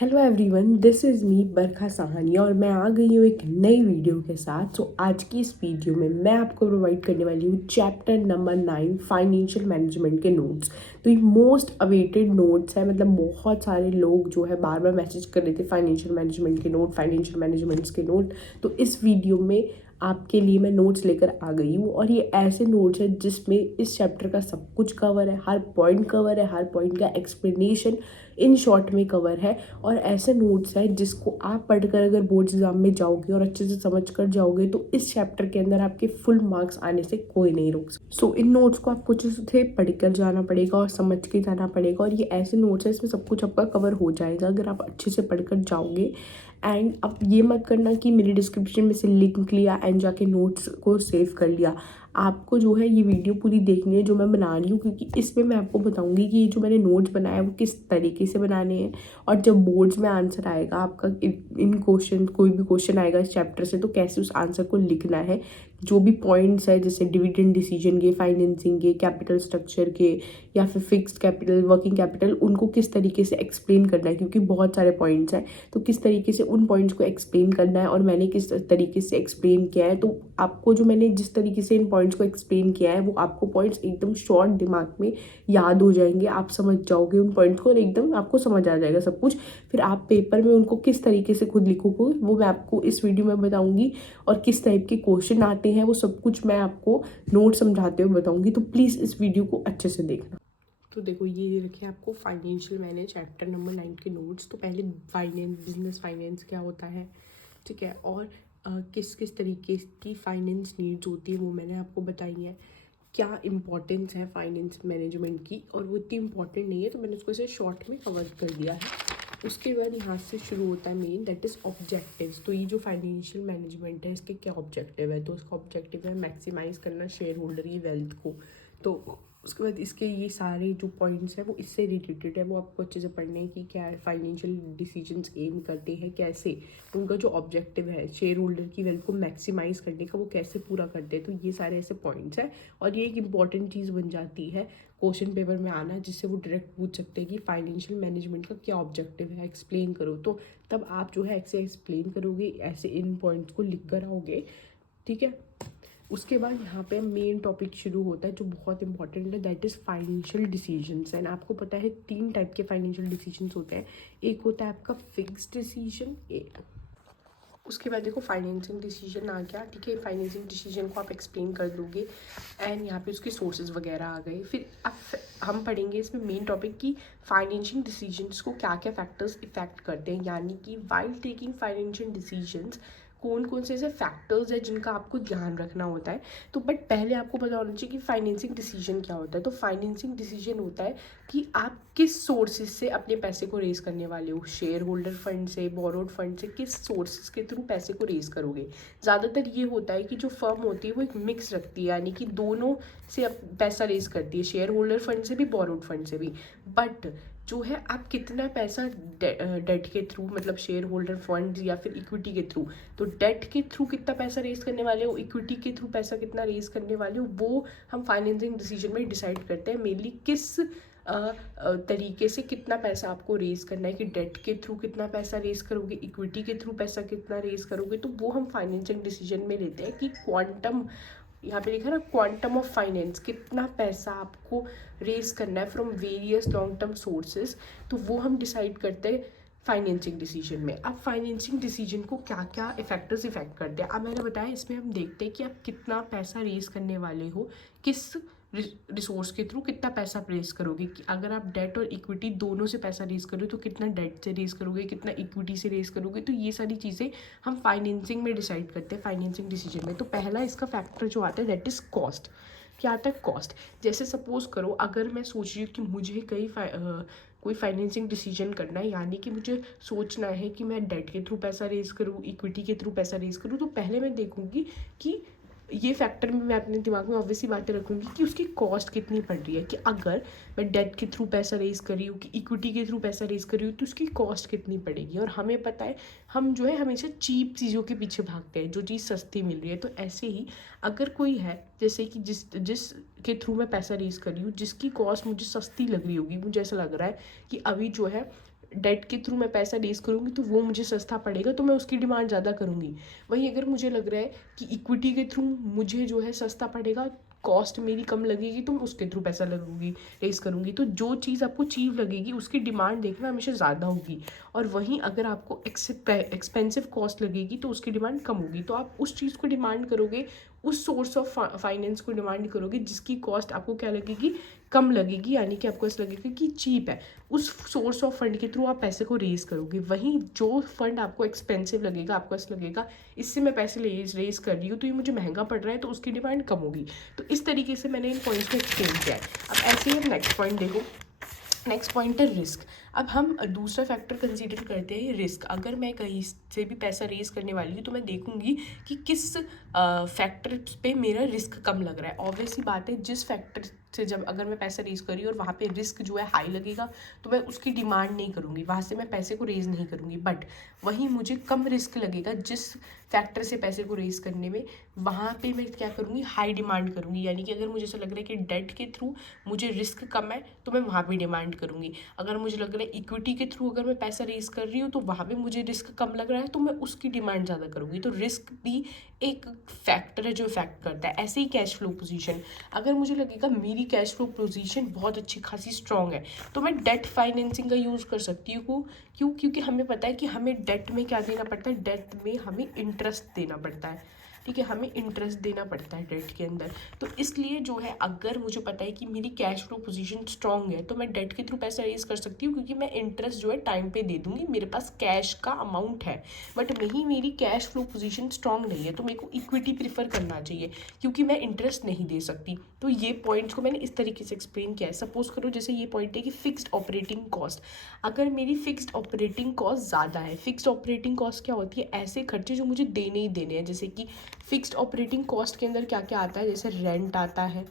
Hello everyone, this is me Barkha Sahni और मैं आ गई हूँ एक नई वीडियो के साथ। आज की इस वीडियो में मैं आपको प्रोवाइड करने वाली हूँ चैप्टर नंबर 9 फाइनेंशियल मैनेजमेंट के नोट्स। तो ये मोस्ट अवेटेड नोट्स है, मतलब बहुत सारे लोग जो है बार बार मैसेज कर रहे थे फाइनेंशियल मैनेजमेंट के नोट, फाइनेंशियल मैनेजमेंट्स के नोट। तो इस वीडियो में आपके लिए मैं नोट्स लेकर आ गई हूँ और ये ऐसे नोट्स हैं जिसमें इस चैप्टर का सब कुछ कवर है, हर पॉइंट कवर है, हर पॉइंट का एक्सप्लेनेशन इन शॉर्ट में कवर है। और ऐसे नोट्स हैं जिसको आप पढ़कर अगर बोर्ड एग्जाम में जाओगे और अच्छे से समझ कर जाओगे तो इस चैप्टर के अंदर आपके फुल मार्क्स आने से कोई नहीं रोक सकता। सो इन नोट्स को आपको अच्छे से पढ़कर जाना पड़ेगा और समझ के जाना पड़ेगा। और ये ऐसे नोट्स हैं, इसमें सब कुछ आपका कवर हो जाएगा अगर आप अच्छे से पढ़कर जाओगे। एंड अब ये मत करना कि मेरी डिस्क्रिप्शन में से लिंक लिया एंड जाके नोट्स को सेव कर लिया। आपको जो है ये वीडियो पूरी देखनी है जो मैं बना रही हूँ, क्योंकि इसमें मैं आपको बताऊंगी कि ये जो मैंने नोट्स बनाए हैं वो किस तरीके से बनाने हैं। और जब बोर्ड्स में आंसर आएगा आपका इन क्वेश्चन, कोई भी क्वेश्चन आएगा इस चैप्टर से, तो कैसे उस आंसर को लिखना है। जो भी पॉइंट्स है जैसे डिविडेंड डिसीजन के, फाइनेंसिंग के, कैपिटल स्ट्रक्चर के, या फिर फिक्स्ड कैपिटल, वर्किंग कैपिटल, उनको किस तरीके से एक्सप्लेन करना है, क्योंकि बहुत सारे पॉइंट्स हैं। तो किस तरीके से उन पॉइंट्स को एक्सप्लेन करना है और मैंने किस तरीके से एक्सप्लेन किया है। तो आपको जो मैंने जिस तरीके से इन पॉइंट्स को एक्सप्लेन किया है वो आपको पॉइंट्स एकदम शॉर्ट दिमाग में याद हो जाएंगे। आप समझ जाओगे उन पॉइंट्स को और एकदम आपको समझ आ जाएगा सब कुछ। फिर आप पेपर में उनको किस तरीके से खुद लिखोगे वो मैं आपको इस वीडियो में बताऊंगी। और किस टाइप के क्वेश्चन आते हैं वो सब कुछ मैं आपको नोट समझाते हुए बताऊंगी। तो प्लीज़ इस वीडियो को अच्छे से देखना। तो देखो, ये रखे आपको फाइनेंशियल मैनेज चैप्टर नंबर 9 के नोट्स। तो पहले फाइनेंस, बिजनेस फाइनेंस क्या होता है, ठीक है, और किस किस तरीके की फाइनेंस नीड्स होती है वो मैंने आपको बताई है। क्या इंपॉर्टेंस है फाइनेंस मैनेजमेंट की, और वो इतनी इंपॉर्टेंट नहीं है तो मैंने उसको इसे शॉर्ट में कवर कर दिया है। उसके बाद यहाँ से शुरू होता है मेन, दैट इज़ ऑब्जेक्टिव्स। तो ये जो फाइनेंशियल मैनेजमेंट है इसके क्या ऑब्जेक्टिव है, तो उसका ऑब्जेक्टिव है मैक्सिमाइज करना शेयर होल्डर की वेल्थ को। तो उसके बाद इसके ये सारे जो पॉइंट्स हैं वो इससे रिलेटेड है, वो आपको अच्छे से पढ़ने की क्या है, फाइनेंशियल डिसीजंस एम करते हैं कैसे, उनका जो ऑब्जेक्टिव है शेयर होल्डर की वेल्थ को मैक्सिमाइज करने का वो कैसे पूरा करते हैं। तो ये सारे ऐसे पॉइंट्स हैं और ये एक इंपॉर्टेंट चीज़ बन जाती है क्वेश्चन पेपर में आना, जिससे वो डायरेक्ट पूछ सकते हैं कि फाइनेंशियल मैनेजमेंट का क्या ऑब्जेक्टिव है, एक्सप्लेन करो। तो तब आप जो है ऐसे एक्सप्लेन करोगे, ऐसे इन पॉइंट्स को लिख कर आओगे, ठीक है। उसके बाद यहाँ पे मेन टॉपिक शुरू होता है जो बहुत इंपॉर्टेंट है, that is financial decisions. And आपको पता है 3 टाइप के फाइनेंशियल डिसीजंस होते हैं। एक होता है आपका फिक्स्ड डिसीजन, उसके बाद देखो फाइनेंसिंग डिसीजन आ गया, ठीक है। फाइनेंसिंग डिसीजन को आप एक्सप्लेन कर दोगे एंड यहाँ पे उसके सोर्सेज वगैरह आ गए। फिर अब हम पढ़ेंगे इसमें मेन टॉपिक की फाइनेंशियल डिसीजंस को क्या क्या फैक्टर्स इफेक्ट करते हैं, यानी कि वाइल टेकिंग फाइनेंशियल डिसीजंस कौन कौन से ऐसे फैक्टर्स है जिनका आपको ध्यान रखना होता है। तो बट पहले आपको पता होना चाहिए कि फाइनेंसिंग डिसीजन क्या होता है। तो फाइनेंसिंग डिसीजन होता है कि आप किस सोर्सेज से अपने पैसे को रेज करने वाले हो, शेयर होल्डर फंड से, बोरोड फंड से, किस सोर्सेज के थ्रू पैसे को रेज करोगे। ज़्यादातर ये होता है कि जो फर्म होती है वो एक मिक्स रखती है, यानी कि दोनों से पैसा रेज करती है, शेयर होल्डर फंड से भी, बोरोड फंड से भी। बट जो है आप कितना पैसा डेट के थ्रू, मतलब शेयर होल्डर फंड या फिर इक्विटी के थ्रू, तो डेट के थ्रू कितना पैसा रेज करने वाले हो, इक्विटी के थ्रू पैसा कितना रेज करने वाले हो, वो हम फाइनेंसिंग डिसीजन में डिसाइड करते हैं। मेनली किस तरीके से कितना पैसा आपको रेज करना है, कि डेट के थ्रू कितना पैसा रेज करोगे, इक्विटी के थ्रू पैसा कितना रेज करोगे। तो वो हम फाइनेंशियल डिसीजन में लेते हैं कि क्वांटम, यहाँ पे लिखा ना क्वांटम ऑफ फाइनेंस, कितना पैसा आपको रेज करना है from various long term sources. तो वो हम डिसाइड करते हैं फाइनेंसिंग डिसीजन में। अब फाइनेंसिंग डिसीजन को क्या क्या फैक्टर्स इफेक्ट करते हैं, अब मैंने बताया, इसमें हम देखते हैं कि आप कितना पैसा रेज करने वाले हो, किस रिसोर्स के थ्रू कितना पैसा रेज करोगे। कि अगर आप डेट और इक्विटी दोनों से पैसा रेज करोगे तो कितना डेट से रेज करोगे, कितना इक्विटी से रेज करोगे। तो ये सारी चीज़ें हम फाइनेंसिंग में डिसाइड करते हैं, फाइनेंसिंग डिसीजन में। तो पहला इसका फैक्टर जो आता है दैट इज़ कॉस्ट। क्या आता है, कॉस्ट। जैसे सपोज करो अगर मैं सोच रही हूँ कि मुझे कोई फाइनेंसिंग डिसीजन करना है, यानी कि मुझे सोचना है कि मैं डेट के थ्रू पैसा रेज करूँ, इक्विटी के थ्रू पैसा रेज करूँ, तो पहले मैं देखूँगी कि ये फैक्टर में मैं अपने दिमाग में ऑब्वियसली बातें रखूँगी कि उसकी कॉस्ट कितनी पड़ रही है। कि अगर मैं डेट के थ्रू पैसा रेज कर रही हूँ कि इक्विटी के थ्रू पैसा रेज कर रही हूँ तो उसकी कॉस्ट कितनी पड़ेगी। और हमें पता है हम जो है हमेशा चीप चीज़ों के पीछे भागते हैं, जो चीज़ सस्ती मिल रही है। तो ऐसे ही अगर कोई है जैसे कि जिस के थ्रू मैं पैसा रेज कर रही हूँ, जिसकी कॉस्ट मुझे सस्ती लग रही होगी, मुझे ऐसा लग रहा है कि अभी जो है डेट के थ्रू मैं पैसा रेज करूँगी तो वो मुझे सस्ता पड़ेगा, तो मैं उसकी डिमांड ज़्यादा करूँगी। वहीं अगर मुझे लग रहा है कि इक्विटी के थ्रू मुझे जो है सस्ता पड़ेगा, कॉस्ट मेरी कम लगेगी, तो मैं उसके थ्रू पैसा लगूंगी, रेस करूँगी। तो जो चीज़ आपको चीप लगेगी उसकी डिमांड देखना हमेशा ज़्यादा होगी, और वहीं अगर आपको एक्सपेंसिव कॉस्ट लगेगी तो उसकी डिमांड कम होगी। तो आप उस चीज़ को डिमांड करोगे, उस सोर्स ऑफ फाइनेंस को डिमांड करोगे जिसकी कॉस्ट आपको क्या लगेगी, कम लगेगी, यानी कि आपको ऐसा लगेगा कि चीप है। उस सोर्स ऑफ फंड के थ्रू आप पैसे को रेज करोगे। वहीं जो फंड आपको एक्सपेंसिव लगेगा, आपको ऐसा लगेगा इससे मैं पैसे रेज कर रही हूँ तो ये मुझे महंगा पड़ रहा है, तो उसकी डिमांड कम होगी। तो इस तरीके से मैंने इन पॉइंट्स को एक्सप्लेन किया है। अब ऐसे ही हम नेक्स्ट पॉइंट देखो। नेक्स्ट पॉइंट है रिस्क। अब हम दूसरा फैक्टर कंसीडर करते हैं रिस्क। अगर मैं कहीं से भी पैसा रेज करने वाली हूँ तो मैं देखूंगी कि किस फैक्टर पे मेरा रिस्क कम लग रहा है। ऑब्वियस सी बात है, जिस फैक्टर से जब अगर मैं पैसा रेज करी और वहाँ पे रिस्क जो है हाई लगेगा तो मैं उसकी डिमांड नहीं करूँगी, वहाँ से मैं पैसे को रेज नहीं करूँगी। बट वहीं मुझे कम रिस्क लगेगा जिस फैक्टर से पैसे को रेज करने में, वहाँ पे मैं क्या करूँगी, हाई डिमांड करूँगी। यानी कि अगर मुझे ऐसा लग रहा है कि डेट के थ्रू मुझे रिस्क कम है तो मैं वहाँ पे डिमांड करूँगी। अगर मुझे लग रहा है इक्विटी के थ्रू अगर मैं पैसा रेज कर रही हूँ तो वहाँ पे मुझे रिस्क कम लग रहा है तो मैं उसकी डिमांड ज़्यादा करूँगी। तो रिस्क भी एक फैक्टर है जो इफेक्ट करता है। ऐसे ही कैश फ्लो पोजीशन, अगर मुझे लगेगा मेरी कैश फ्लो पोजीशन बहुत अच्छी खासी स्ट्रॉन्ग है तो मैं डेट फाइनेंसिंग का यूज़ कर सकती हूँ। क्यों? क्योंकि हमें पता है कि हमें डेट में क्या देना पड़ता है, डेट में हमें इंटरेस्ट देना पड़ता है। ठीक है, हमें इंटरेस्ट देना पड़ता है डेट के अंदर। तो इसलिए जो है, अगर मुझे पता है कि मेरी कैश फ्लो पोजीशन स्ट्रॉन्ग है तो मैं डेट के थ्रू पैसा रेज कर सकती हूँ, क्योंकि मैं इंटरेस्ट जो है टाइम पे दे दूंगी, मेरे पास कैश का अमाउंट है। बट वहीं मेरी कैश फ्लो पोजीशन स्ट्रॉन्ग नहीं है तो मेरे को इक्विटी प्रीफर करना चाहिए, क्योंकि मैं इंटरेस्ट नहीं दे सकती। तो ये पॉइंट्स को मैंने इस तरीके से एक्सप्लेन किया है। सपोज करो जैसे ये पॉइंट है कि फिक्स्ड ऑपरेटिंग कॉस्ट। अगर मेरी फिक्स्ड ऑपरेटिंग कॉस्ट ज़्यादा है, फिक्स्ड ऑपरेटिंग कॉस्ट क्या होती है, ऐसे खर्चे जो मुझे देने ही देने हैं। जैसे कि फिक्स्ड ऑपरेटिंग कॉस्ट के अंदर क्या क्या आता है, जैसे रेंट आता है,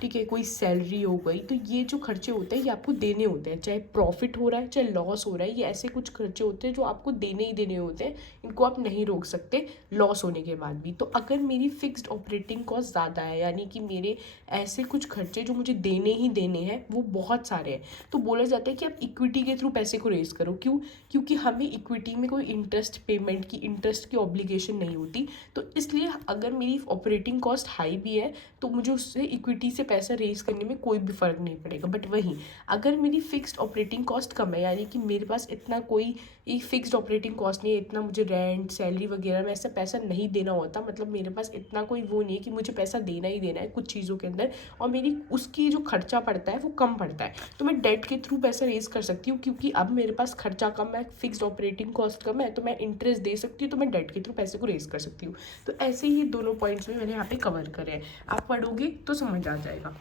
ठीक है, कोई सैलरी हो गई। तो ये जो खर्चे होते हैं ये आपको देने होते हैं, चाहे प्रॉफिट हो रहा है चाहे लॉस हो रहा है। ये ऐसे कुछ खर्चे होते हैं जो आपको देने ही देने होते हैं, इनको आप नहीं रोक सकते लॉस होने के बाद भी। तो अगर मेरी फिक्स्ड ऑपरेटिंग कॉस्ट ज़्यादा है, यानी कि मेरे ऐसे कुछ खर्चे जो मुझे देने ही देने हैं वो बहुत सारे हैं, तो बोला जाता है कि आप इक्विटी के थ्रू पैसे को रेज करो। क्यों? क्योंकि हमें इक्विटी में कोई इंटरेस्ट पेमेंट की, इंटरेस्ट की ऑब्लिगेशन नहीं होती। तो इसलिए अगर मेरी ऑपरेटिंग कॉस्ट हाई भी है तो मुझे उससे इक्विटी से पैसा रेज करने में कोई भी फ़र्क नहीं पड़ेगा। बट वहीं अगर मेरी फिक्स्ड ऑपरेटिंग कॉस्ट कम है, यानी कि मेरे पास इतना कोई फिक्स्ड ऑपरेटिंग कॉस्ट नहीं है, इतना मुझे रेंट सैलरी वगैरह में ऐसा पैसा नहीं देना होता, मतलब मेरे पास इतना कोई वो नहीं है कि मुझे पैसा देना ही देना है कुछ चीज़ों के अंदर, और मेरी उसकी जो खर्चा पड़ता है वो कम पड़ता है, तो मैं डेट के थ्रू पैसा रेज कर सकती हूँ। क्योंकि अब मेरे पास खर्चा कम है, फिक्स्ड ऑपरेटिंग कॉस्ट कम है, तो मैं इंटरेस्ट दे सकती हूँ, तो मैं डेट के थ्रू पैसे को रेज कर सकती हूँ। तो ऐसे ही दोनों पॉइंट्स में मैंने यहाँ पे कवर करे हैं, आप पढ़ोगे तो समझ आ जाएगा।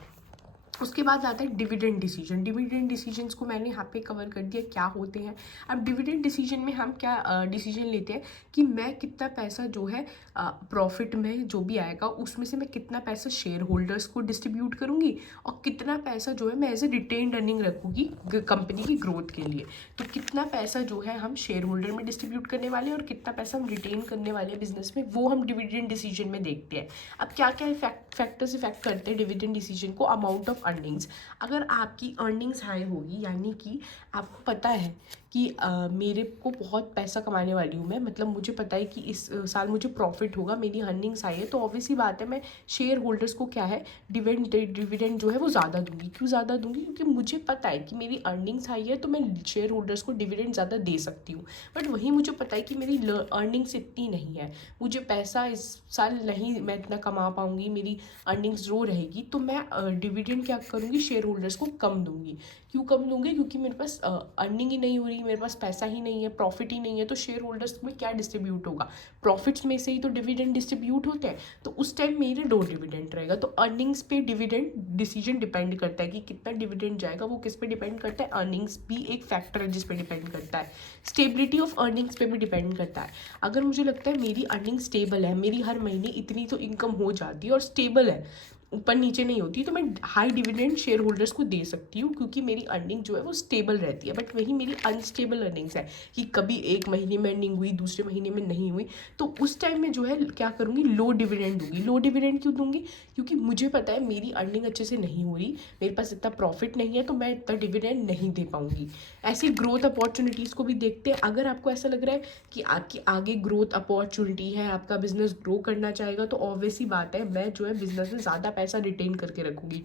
उसके बाद आता है डिविडेंड डिसीजन। डिविडेंड डिसीजंस को मैंने यहाँ पे कवर कर दिया क्या होते हैं। अब डिविडेंड डिसीजन में हम क्या डिसीजन लेते हैं कि मैं कितना पैसा जो है प्रॉफिट में जो भी आएगा उसमें से मैं कितना पैसा शेयर होल्डर्स को डिस्ट्रीब्यूट करूँगी, और कितना पैसा जो है मैं एज ए रिटेन्ड अर्निंग रखूँगी कंपनी की ग्रोथ के लिए। तो कितना पैसा जो है हम शेयर होल्डर में डिस्ट्रीब्यूट करने वाले हैं और कितना पैसा हम रिटेन करने वाले हैं बिजनेस में, वो हम डिविडेंड डिसीजन में देखते हैं। अब क्या क्या फैक्टर्स इफेक्ट करते हैं डिविडेंड डिसीजन को। अमाउंट ऑफ अर्निंग्स, अगर आपकी अर्निंग्स हाई होगी, यानी कि आपको पता है कि मेरे को बहुत पैसा कमाने वाली हूँ मैं, मतलब मुझे पता है कि इस साल मुझे प्रॉफिट होगा, मेरी अर्निंग्स आई है, तो ऑब्वियसली बात है मैं शेयर होल्डर्स को क्या है डिविडेंड जो है वो ज़्यादा दूंगी। क्यों ज़्यादा दूंगी? क्योंकि मुझे पता है कि मेरी अर्निंग्स आई है तो मैं शेयर होल्डर्स को डिविडेंड ज़्यादा दे सकती हूँ। बट वहीं मुझे पता है कि मेरी अर्निंग्स इतनी नहीं है, मुझे पैसा इस साल नहीं मैं इतना कमा पाऊँगी, मेरी अर्निंग्स लो रहेगी, तो मैं डिविडेंड क्या करूँगी, शेयर होल्डर्स को कम दूंगी। क्यों कम दूंगी? क्योंकि मेरे पास अर्निंग ही नहीं हो रही, मेरे पास पैसा ही नहीं है, प्रॉफिट ही नहीं है, तो शेयर होल्डर्स में क्या डिस्ट्रीब्यूट होगा, प्रॉफिट्स में से ही तो डिविडेंड डिस्ट्रीब्यूट होते हैं, तो उस टाइम मेरे लो डिविडेंड रहेगा। तो अर्निंग्स पे डिविडेंड डिसीजन डिपेंड करता है कि कितना डिविडेंड जाएगा, वो किस पे डिपेंड करता है, अर्निंग्स भी एक फैक्टर है जिस पे डिपेंड करता है। स्टेबिलिटी ऑफ अर्निंग्स पे भी डिपेंड करता है। अगर मुझे लगता है मेरी अर्निंग स्टेबल है, मेरी हर महीने इतनी तो इनकम हो जाती है और स्टेबल है, ऊपर नीचे नहीं होती, तो मैं हाई डिविडेंड शेयर होल्डर्स को दे सकती हूँ, क्योंकि मेरी अर्निंग जो है वो स्टेबल रहती है। बट वही मेरी अनस्टेबल अर्निंग्स है कि कभी एक महीने में अर्निंग हुई, दूसरे महीने में नहीं हुई, तो उस टाइम में जो है क्या करूँगी, लो डिविडेंड दूंगी। लो डिविडेंड क्यों दूंगी, क्योंकि मुझे पता है मेरी अर्निंग अच्छे से नहीं हो रही, मेरे पास इतना प्रॉफिट नहीं है, तो मैं इतना डिविडेंड नहीं दे पाऊंगी। ऐसी ग्रोथ अपॉर्चुनिटीज़ को भी देखते हैं। अगर आपको ऐसा लग रहा है कि आपकी आगे ग्रोथ अपॉर्चुनिटी है, आपका बिजनेस ग्रो करना चाहेगा, तो ऑब्वियस ही बात है मैं जो है बिजनेस में ज़्यादा पैसा रिटेन करके रखूँगी।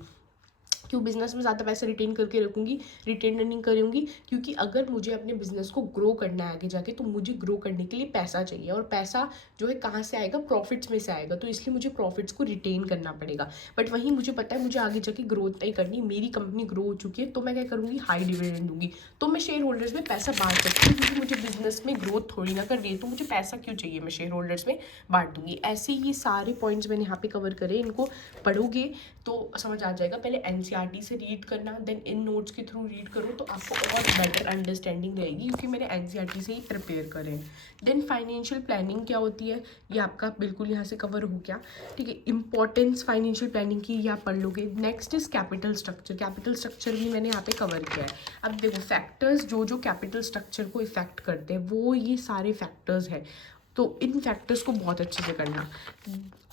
क्यों बिजनेस में ज़्यादा पैसा रिटेन करके रखूँगी, रिटेन अर्निंग करूँगी, क्योंकि अगर मुझे अपने बिजनेस को ग्रो करना है आगे जाके, तो मुझे ग्रो करने के लिए पैसा चाहिए, और पैसा जो है कहाँ से आएगा, प्रॉफिट्स में से आएगा, तो इसलिए मुझे प्रॉफिट्स को रिटेन करना पड़ेगा। बट वहीं मुझे पता है मुझे आगे जाके ग्रोथ नहीं करनी, मेरी कंपनी ग्रो हो चुकी है, तो मैं क्या करूँगी, हाई डिविडेंड दूंगी, तो मैं शेयर होल्डर्स में पैसा बांट सकती हूँ, क्योंकि मुझे बिजनेस में ग्रोथ थोड़ी ना कर रही है, तो मुझे पैसा क्यों चाहिए, मैं शेयर होल्डर्स में बांट दूंगी। ऐसे ये सारे पॉइंट्स मैंने यहाँ पे कवर करे, इनको पढ़ोगे तो समझ आ जाएगा। पहले एनसीईआरटी से रीड करना, देन इन नोट्स के थ्रू रीड करो, तो आपको और बेटर अंडरस्टैंडिंग रहेगी, क्योंकि मैंने एनसीईआरटी से ही प्रिपेयर करे हैं। देन फाइनेंशियल प्लानिंग क्या होती है, ये आपका बिल्कुल यहाँ से कवर हो गया, ठीक है। इंपॉर्टेंस फाइनेंशियल प्लानिंग की ये आप पढ़ लोगे। Next is capital structure. Capital structure भी मैंने यहाँ पे कवर किया है। अब देखो फैक्टर्स जो जो कैपिटल स्ट्रक्चर को इफेक्ट करते हैं, वो ये सारे फैक्टर्स हैं, तो इन फैक्टर्स को बहुत अच्छे से करना।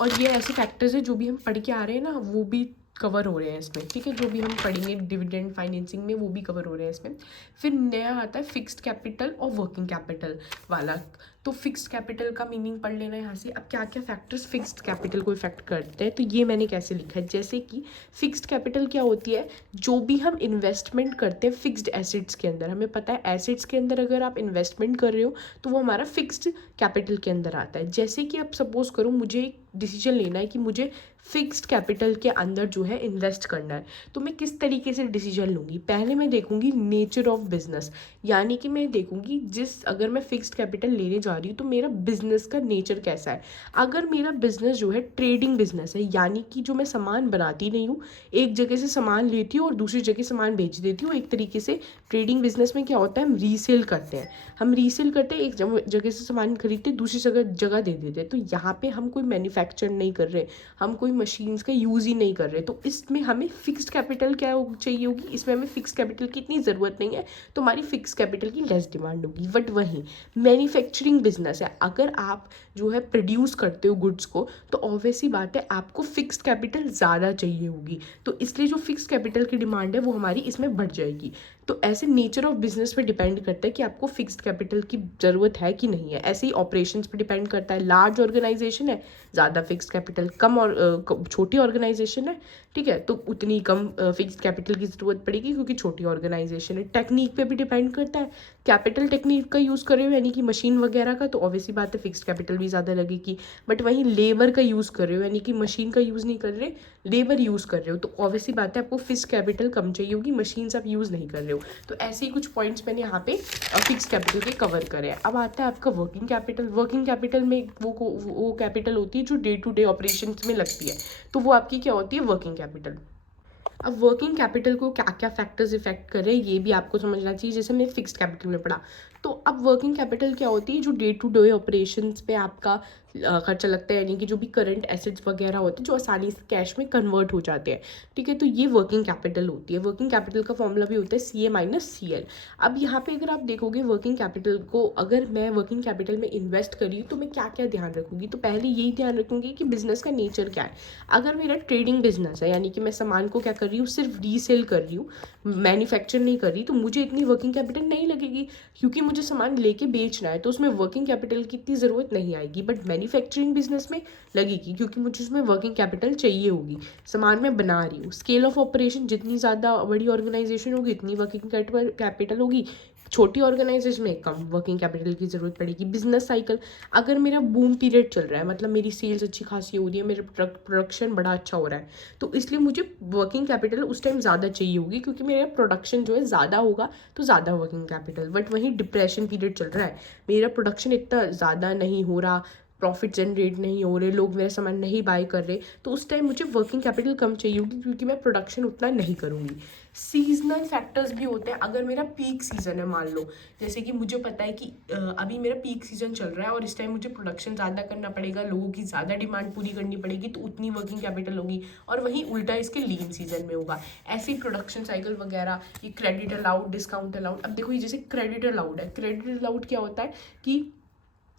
और ये ऐसे फैक्टर्स है जो भी हम पढ़ के आ रहे हैं ना, वो भी कवर हो रहे हैं इसमें, ठीक है। जो भी हम पढ़ेंगे डिविडेंड फाइनेंसिंग में, वो भी कवर हो रहे हैं इसमें। फिर नया आता है फिक्स्ड कैपिटल और वर्किंग कैपिटल वाला। तो फिक्स्ड कैपिटल का मीनिंग पढ़ लेना यहाँ से। अब क्या क्या फैक्टर्स फिक्स्ड कैपिटल को इफेक्ट करते हैं, तो ये मैंने कैसे लिखा है। जैसे कि फिक्स्ड कैपिटल क्या होती है, जो भी हम इन्वेस्टमेंट करते हैं फिक्स्ड एसेट्स के अंदर, हमें पता है एसेट्स के अंदर अगर आप इन्वेस्टमेंट कर रहे हो, तो वो हमारा फिक्स्ड कैपिटल के अंदर आता है। जैसे कि अब सपोज करो मुझे एक डिसीजन लेना है कि मुझे फिक्स्ड कैपिटल के अंदर जो है इन्वेस्ट करना है, तो मैं किस तरीके से डिसीजन लूँगी। पहले मैं देखूँगी नेचर ऑफ बिजनेस, यानी कि मैं देखूँगी अगर मैं फिक्स्ड कैपिटल लेने जा रही हूँ, तो मेरा बिजनेस का नेचर कैसा है। अगर मेरा बिजनेस जो है ट्रेडिंग बिजनेस है, यानी कि जो मैं सामान बनाती नहीं हूँ, एक जगह से सामान लेती हूँ और दूसरी जगह सामान बेच देती हूँ, एक तरीके से ट्रेडिंग बिजनेस में क्या होता है, हम रीसेल करते हैं। एक जगह से सामान खरीदते दूसरी जगह दे देते हैं। तो यहाँ पे हम कोई मैन्युफैक्चर नहीं कर रहे, हम कोई मशीन्स का यूज़ ही नहीं कर रहे, तो इसमें हमें फिक्स्ड कैपिटल क्या चाहिए होगी, इसमें हमें फिक्स्ड कैपिटल की इतनी ज़रूरत नहीं है, तो हमारी फिक्स्ड कैपिटल की लेस डिमांड होगी। बट वहीं मैन्युफैक्चरिंग बिजनेस है, अगर आप जो है प्रोड्यूस करते हो गुड्स को, तो ऑब्वियस ही बात है आपको फिक्स्ड कैपिटल ज़्यादा चाहिए होगी, तो इसलिए जो फिक्स्ड कैपिटल की डिमांड है वो हमारी इसमें बढ़ जाएगी। तो ऐसे नेचर ऑफ बिजनेस पे डिपेंड करता है कि आपको फिक्स्ड कैपिटल की ज़रूरत है कि नहीं है। ऐसे ही ऑपरेशंस पे डिपेंड करता है, लार्ज ऑर्गेनाइजेशन है ज़्यादा फिक्स्ड कैपिटल, कम और छोटी ऑर्गेनाइजेशन है, ठीक है, तो उतनी कम फिक्स्ड कैपिटल की ज़रूरत पड़ेगी, क्योंकि छोटी ऑर्गेनाइजेशन है। टेक्निक पे भी डिपेंड करता है, कैपिटल टेक्निक का यूज़ कर रहे हो यानी कि मशीन वगैरह का, तो ऑब्वियसली बात है फिक्स्ड कैपिटल भी ज़्यादा लगेगी। बट वहीं लेबर का यूज़ कर रहे हो, यानी कि मशीन का यूज़ नहीं कर रहे, लेबर यूज़ कर रहे हो, तो ऑब्वियसली बात है आपको फिक्स्ड कैपिटल कम चाहिए होगी, मशीन्स आप यूज़ नहीं कर रहे हो। तो ऐसे ही कुछ पॉइंट्स मैंने यहाँ पे फिक्स्ड कैपिटल के कवर करे हैं। अब आता है आपका वर्किंग कैपिटल। वर्किंग कैपिटल में वो कैपिटल होती है जो डे टू डे ऑपरेशंस में लगती है, तो वो आपकी क्या होती है, वर्किंग कैपिटल। अब वर्किंग कैपिटल को क्या क्या फैक्टर्स इफेक्ट कर रहे हैं, ये भी आपको समझना चाहिए, जैसे हमने फिक्स्ड कैपिटल में पढ़ा। तो अब वर्किंग कैपिटल क्या होती है, जो डे टू डे ऑपरेशंस पे आपका खर्चा लगता है, यानी कि जो भी करंट एसेट्स वगैरह होते हैं जो आसानी से कैश में कन्वर्ट हो जाते हैं, ठीक है, तो ये वर्किंग कैपिटल होती है। वर्किंग कैपिटल का फॉर्मूला भी होता है CA-CL। अब यहाँ पे अगर आप देखोगे वर्किंग कैपिटल को, अगर मैं वर्किंग कैपिटल में इन्वेस्ट करी हूँ, तो मैं क्या क्या ध्यान रखूँगी, तो पहले यही ध्यान रखूँगी कि बिजनेस का नेचर क्या है। अगर मेरा ट्रेडिंग बिजनेस है, यानी कि मैं सामान को क्या कर रही हूँ, सिर्फ रीसेल कर रही हूँ, मैन्युफैक्चर नहीं कर रही, तो मुझे इतनी वर्किंग कैपिटल नहीं लगेगी, क्योंकि मुझे सामान लेके बेचना है, तो उसमें वर्किंग कैपिटल की इतनी ज़रूरत नहीं आएगी। बट मैन्युफैक्चरिंग बिजनेस में लगेगी, क्योंकि मुझे उसमें वर्किंग कैपिटल चाहिए होगी, सामान मैं बना रही हूँ। स्केल ऑफ ऑपरेशन जितनी ज़्यादा बड़ी ऑर्गेनाइजेशन होगी उतनी वर्किंग कैपिटल होगी, छोटी ऑर्गेनाइजेशन में कम वर्किंग कैपिटल की ज़रूरत पड़ेगी। बिजनेस साइकिल, अगर मेरा बूम पीरियड चल रहा है, मतलब मेरी सेल्स अच्छी खासी हो रही है, मेरा प्रोडक्शन बड़ा अच्छा हो रहा है, तो इसलिए मुझे वर्किंग कैपिटल उस टाइम ज़्यादा चाहिए होगी, क्योंकि मेरा प्रोडक्शन जो है ज़्यादा होगा, तो ज़्यादा वर्किंग कैपिटल। बट वहीं डिप्रेशन पीरियड चल रहा है, मेरा प्रोडक्शन इतना ज़्यादा नहीं हो रहा, प्रॉफिट जनरेट नहीं हो रहे, लोग मेरा सामान नहीं बाय कर रहे, तो उस टाइम मुझे वर्किंग कैपिटल कम चाहिए होगी क्योंकि मैं प्रोडक्शन उतना नहीं करूँगी। सीजनल फैक्टर्स भी होते हैं। अगर मेरा पीक सीज़न है, मान लो जैसे कि मुझे पता है कि अभी मेरा पीक सीज़न चल रहा है और इस टाइम मुझे प्रोडक्शन ज़्यादा करना पड़ेगा, लोगों की ज़्यादा डिमांड पूरी करनी पड़ेगी, तो उतनी वर्किंग कैपिटल होगी। और वहीं उल्टा इसके लीन सीजन में होगा। ऐसे ही प्रोडक्शन साइकिल वगैरह, ये क्रेडिट अलाउड, डिस्काउंट अलाउड। अब देखो ये जैसे क्रेडिट अलाउड है, क्रेडिट अलाउड क्या होता है कि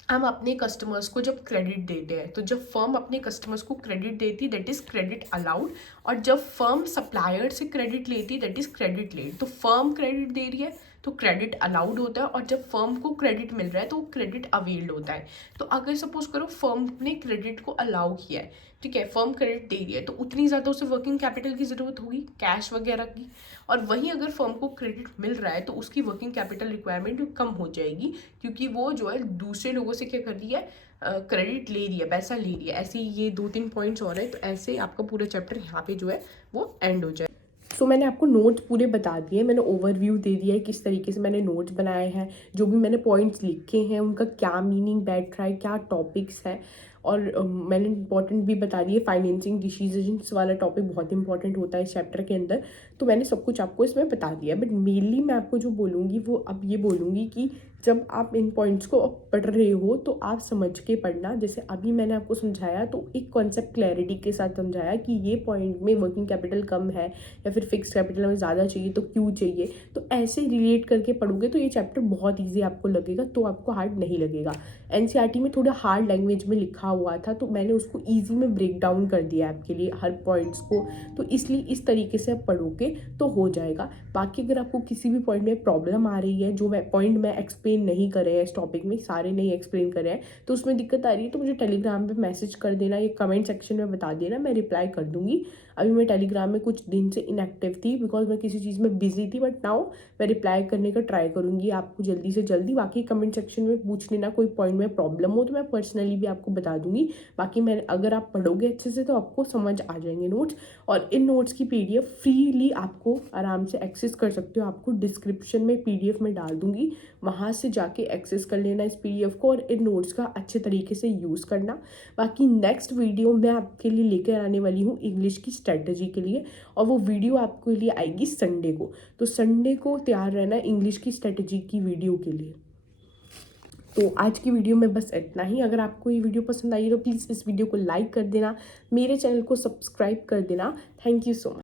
हम अपने कस्टमर्स को जब क्रेडिट देते हैं, तो जब फर्म अपने कस्टमर्स को क्रेडिट देती है दैट इज़ क्रेडिट अलाउड, और जब फर्म सप्लायर से क्रेडिट लेती है दैट इज़ क्रेडिट लेट। तो फर्म क्रेडिट दे रही है तो क्रेडिट अलाउड होता है, और जब फर्म को क्रेडिट मिल रहा है तो क्रेडिट अवेल्ड होता है। तो अगर सपोज करो फर्म ने क्रेडिट को अलाउ किया है, ठीक है, फर्म क्रेडिट दे रही है, तो उतनी ज़्यादा उसे वर्किंग कैपिटल की ज़रूरत होगी, कैश वगैरह की। और वहीं अगर फर्म को क्रेडिट मिल रहा है तो उसकी वर्किंग कैपिटल रिक्वायरमेंट कम हो जाएगी, क्योंकि वो जो है दूसरे लोगों से क्या कर रही है, क्रेडिट ले रही है, पैसा ले रही है। ऐसे ये 2-3 पॉइंट्स और हैं, तो ऐसे आपका पूरा चैप्टर यहाँ पे जो है वो एंड हो जाए। सो मैंने आपको नोट्स पूरे बता दिए, मैंने ओवरव्यू दे दिया है किस तरीके से मैंने नोट्स बनाए हैं, जो भी मैंने पॉइंट्स लिखे हैं उनका क्या मीनिंग बैठ रहा है, क्या टॉपिक्स है। और मैंने इंपॉर्टेंट भी बता दिए, फाइनेंसिंग डिसीजंस वाला टॉपिक बहुत इंपॉर्टेंट होता है इस चैप्टर के अंदर। तो मैंने सब कुछ आपको इसमें बता दिया, बट मेनली मैं आपको जो बोलूँगी वो अब ये बोलूँगी कि जब आप इन पॉइंट्स को पढ़ रहे हो तो आप समझ के पढ़ना। जैसे अभी मैंने आपको समझाया तो एक कॉन्सेप्ट क्लैरिटी के साथ समझाया कि ये पॉइंट में वर्किंग कैपिटल कम है या फिर फिक्स कैपिटल में ज़्यादा चाहिए तो क्यों चाहिए। तो ऐसे रिलेट करके पढ़ोगे तो ये चैप्टर बहुत ईजी आपको लगेगा, तो आपको हार्ड नहीं लगेगा। एनसीईआरटी में थोड़ा हार्ड लैंग्वेज में लिखा हुआ था, तो मैंने उसको ईजी में ब्रेक डाउन कर दिया आपके लिए हर पॉइंट्स को, तो इसलिए इस तरीके से आप पढ़ोगे तो हो जाएगा। बाकी अगर आपको किसी भी पॉइंट में प्रॉब्लम आ रही है, जो मैं पॉइंट में एक्सप्लेन नहीं कर रहे हैं इस टॉपिक में, सारे नहीं एक्सप्लेन कर रहे हैं, तो उसमें दिक्कत आ रही है तो मुझे टेलीग्राम पे मैसेज कर देना, ये कमेंट सेक्शन में बता देना, मैं रिप्लाई कर दूंगी। अभी मैं टेलीग्राम में कुछ दिन से इनएक्टिव थी बिकॉज मैं किसी चीज़ में बिजी थी, बट नाउ मैं रिप्लाई करने का ट्राई करूँगी आपको जल्दी से जल्दी। बाकी कमेंट सेक्शन में पूछ लेना, कोई पॉइंट में प्रॉब्लम हो तो मैं पर्सनली भी आपको बता दूंगी। बाकी मैं अगर आप पढ़ोगे अच्छे से तो आपको समझ आ जाएंगे नोट्स, और इन नोट्स की पीडीएफ फ्रीली आपको आराम से एक्सेस कर सकते हो। आपको डिस्क्रिप्शन में पीडीएफ में डाल दूंगी, वहाँ से जाके एक्सेस कर लेना इस पीडीएफ को और इन नोट्स का अच्छे तरीके से यूज़ करना। बाकी नेक्स्ट वीडियो मैं आपके लिए लेकर आने वाली हूँ इंग्लिश की स्ट्रेटजी के लिए, और वो वीडियो आपके लिए आएगी संडे को। तो संडे को तैयार रहना इंग्लिश की स्ट्रेटजी की वीडियो के लिए। तो आज की वीडियो में बस इतना ही। अगर आपको ये वीडियो पसंद आई तो प्लीज़ इस वीडियो को लाइक कर देना, मेरे चैनल को सब्सक्राइब कर देना। Thank you so much.